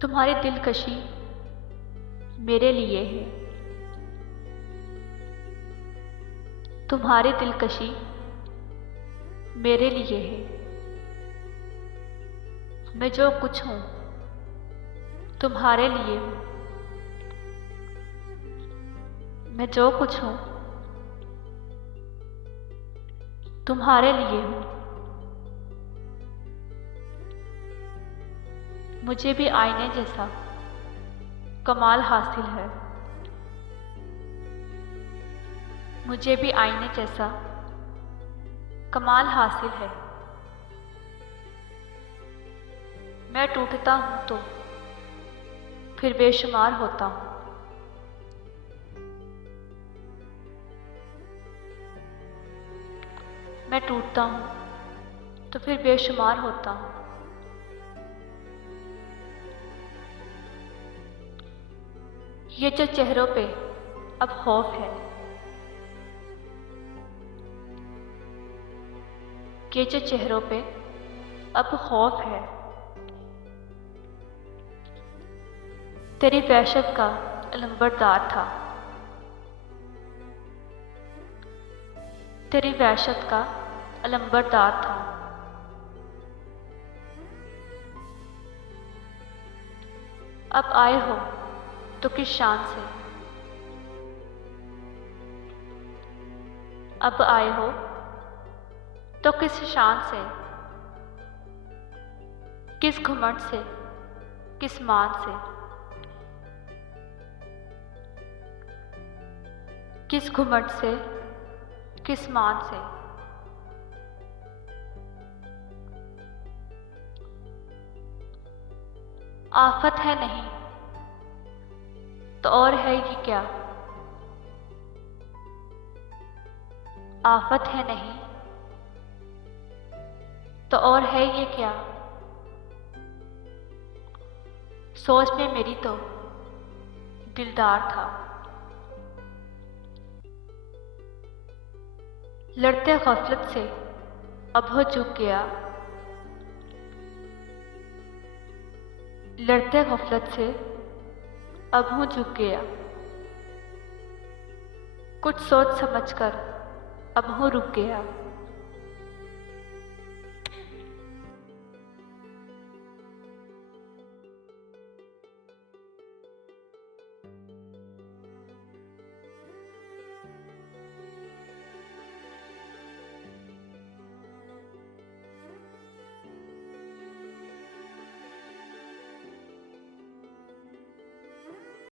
तुम्हारी दिलकशी मेरे लिए है। तुम्हारी दिलकशी मेरे लिए है। मैं जो कुछ हूँ तुम्हारे लिए हूँ। मैं जो कुछ हूँ तुम्हारे लिए हूँ। मुझे भी आईने जैसा कमाल हासिल है। मुझे भी आईने जैसा कमाल हासिल है। मैं टूटता हूँ तो फिर बेशुमार होता हूँ। मैं टूटता हूँ तो फिर बेशुमार होता हूँ। ये जो चेहरों पे अब खौफ है, ये जो चेहरों पे अब खौफ है, तेरी वहशत का अलंबरदार था। तेरी वहशत का अलंबरदार था। अब आए हो तो किस शान से, अब आए हो तो किस शान से, किस घमंड से, किस मान से, किस घमंड से, किस मान से। आफत है नहीं तो और है ये क्या। आफत है नहीं तो और है ये क्या। सोच में मेरी तो दिलदार था। लड़ते गफलत से अब हो चुक गया। लड़ते गफलत से अब हूँ झुक गया। कुछ सोच समझकर अब हूँ रुक गया।